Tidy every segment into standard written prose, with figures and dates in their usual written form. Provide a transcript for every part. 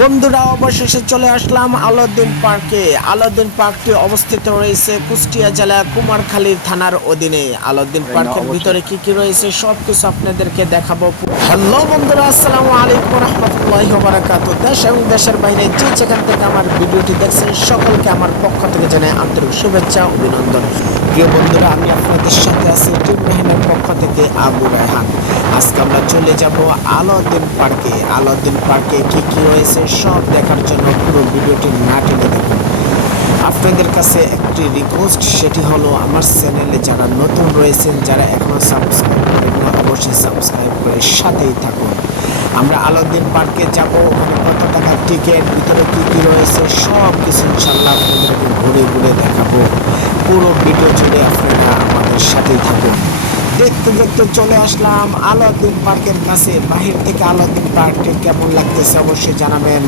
বন্ধুরা অবশেষে চলে আসলাম আলাউদ্দিন পার্কে। আলাউদ্দিন পার্কটি অবস্থিত রয়েছে কুষ্টিয়া জেলা কুমারখালী থানার অধীনে। আলাউদ্দিন পার্কের ভিতরে কি কি রয়েছে সবকিছু আপনাদেরকে দেখাবো। হ্যালো বন্ধুরা, আসসালামু আলাইকুম রহমতুল্লাহি ওয়া বারাকাতুহু। দেশ এবং দেশের বাইরে যে যেখান থেকে আমার ভিডিওটি দেখছেন সকলকে আমার পক্ষ থেকে জানাই আন্তরিক শুভেচ্ছা অভিনন্দন। প্রিয় বন্ধুরা, আমি আপনাদের সাথে আছি টিম মেহিনের পক্ষ থেকে আবু রায়হান। আজকে আমরা চলে যাব আলাউদ্দিন পার্কে। আলাউদ্দিন পার্কে কি কি রয়েছে সব দেখার জন্য পুরো ভিডিওটি না টেনে দেখুন। আপনাদের কাছে একটি রিকোয়েস্ট, সেটি হলো আমার চ্যানেলে যারা নতুন রয়েছেন, যারা এখনও সাবস্ক্রাইব করেন না, অবশ্যই সাবস্ক্রাইব করে সাথেই থাকুন। আমরা আলাউদ্দিন পার্কে যাব, ওখানে কত টাকার টিকিট, ভিতরে কী কী রয়েছে সব কিছু ইনশাল্লাহ আপনাদেরকে ঘুরে ঘুরে দেখাবো। পুরো ভিডিও জুড়ে আপনারা আমাদের সাথেই থাকুন। দেখতে দেখতে চলে আসলাম আলাউদ্দিন পার্কের কাছে। বাহির থেকে আলাউদ্দিন পার্কটি কেমন লাগতেছে অবশ্যই জানাবেন।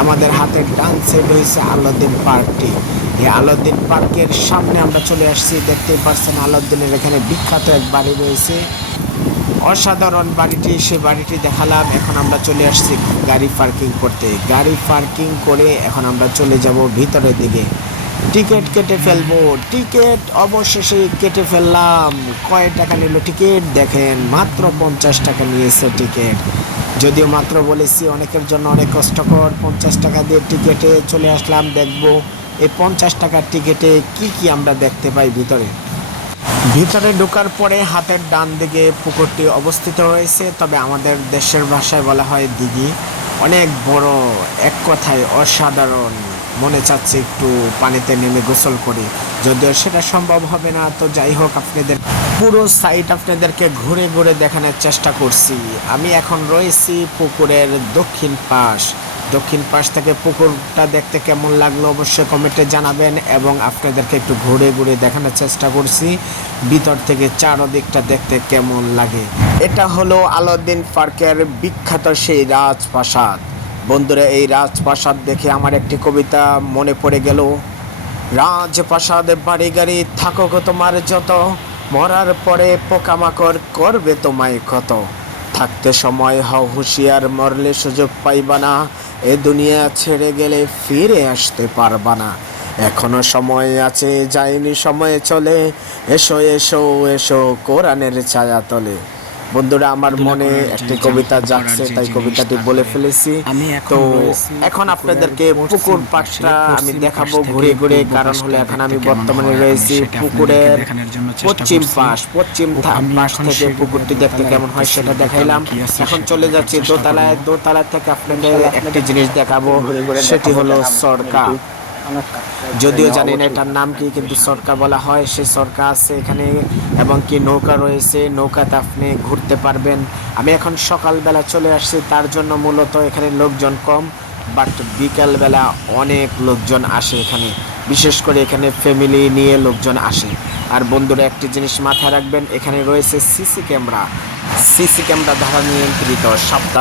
আমাদের হাতের ডান সাইড হয়েছে আলাউদ্দিন পার্কটি। এই আলাউদ্দিন পার্কের সামনে আমরা চলে আসছি। দেখতেই পাচ্ছেন আলাউদ্দিনের এখানে বিখ্যাত এক বাড়ি রয়েছে, অসাধারণ বাড়িটি। সেই বাড়িটি দেখালাম। এখন আমরা চলে আসছি গাড়ি পার্কিং করতে। গাড়ি পার্কিং করে এখন আমরা চলে যাব ভিতরের দিকে। টিকিট কেটে ফেলবো। টিকিট অবশেষে কেটে ফেললাম। কয় টাকা নিল টিকিট দেখেন, মাত্র 50 টাকা নিয়েছে টিকিট। যদিও মাত্র বলেছি, অনেকের জন্য অনেক কষ্টকর। 50 টাকা দিয়ে টিকিটে চলে আসলাম। দেখবো এই 50 টাকার টিকিটে কি কি আমরা দেখতে পাই ভিতরে। ভিতরে ঢোকার পরে হাতের ডান দিকে পুকুরটি অবস্থিত রয়েছে, তবে আমাদের দেশের ভাষায় বলা হয় দিঘি। অনেক বড়, এক কথায় অসাধারণ। মনে চাচ্ছে একটু পানিতে নেমে গোসল করি, যদিও সেটা সম্ভব হবে না। তো যাই হোক, আপনাদের পুরো সাইট আপনাদেরকে ঘুরে ঘুরে দেখানোর চেষ্টা করছি। আমি এখন রয়েছি পুকুরের দক্ষিণ পাশ থেকে পুকুরটা দেখতে কেমন লাগলো অবশ্যই কমেন্টে জানাবেন, এবং আপনাদেরকে একটু ঘুরে ঘুরে দেখানোর চেষ্টা করছি ভিতর থেকে চারদিকটা দেখতে কেমন লাগে। এটা হলো আলাউদ্দিন পার্কের বিখ্যাত সেই রাজপ্রাসাদ। বন্ধুরা, এই রাজপ্রাসাদ দেখে আমার একটি কবিতা মনে পড়ে গেল। রাজপ্রাসাদে বাড়ি গাড়ি থাকুক তোমার যত, মরার পরে পোকামাকড় করবে তোমায় ক্ষত। থাকতে সময় হও হুঁশিয়ার, মরলে সুযোগ পাইবা না, এ দুনিয়া ছেড়ে গেলে ফিরে আসতে পারবা না। এখনো সময় আছে, যায়নি সময়ে চলে, এসো এসো এসো কোরআনের ছায়া তলে। বন্ধুরা, আমার মনে একটি কবিতা জাগছে, তাই কবিতাটি বলে ফেলেছি। তো এখন আপনাদেরকে পুকুর পাশটা আমি দেখাবো ঘুরে ঘুরে, কারণ হলো এখন আমি বর্তমানে রয়েছি পুকুরের পশ্চিম পাশ থেকে পুকুরটি দেখতে কেমন হয় সেটা দেখাইলাম। এখন চলে যাচ্ছি দোতলায়। দোতলা থেকে আপনাদের একটি জিনিস দেখাবো, সেটি হলো সরকা। যদিও জানি না এটার নাম কি, কিন্তু সরকা বলা হয়। সে সরকা আছে এখানে, এবং কি নৌকা রয়েছে, নৌকাতে আপনি ঘুরতে পারবেন। আমি এখন সকালবেলা চলে আসছি, তার জন্য মূলত এখানে লোকজন কম, বাট বিকালবেলা অনেক লোকজন আসে এখানে। বিশেষ করে এখানে ফ্যামিলি নিয়ে লোকজন আসে। আর বন্ধুরা, একটি জিনিস মাথায় রাখবেন, এখানে রয়েছে সিসি ক্যামেরা দ্বারা নিয়ন্ত্রিত। সাবধান।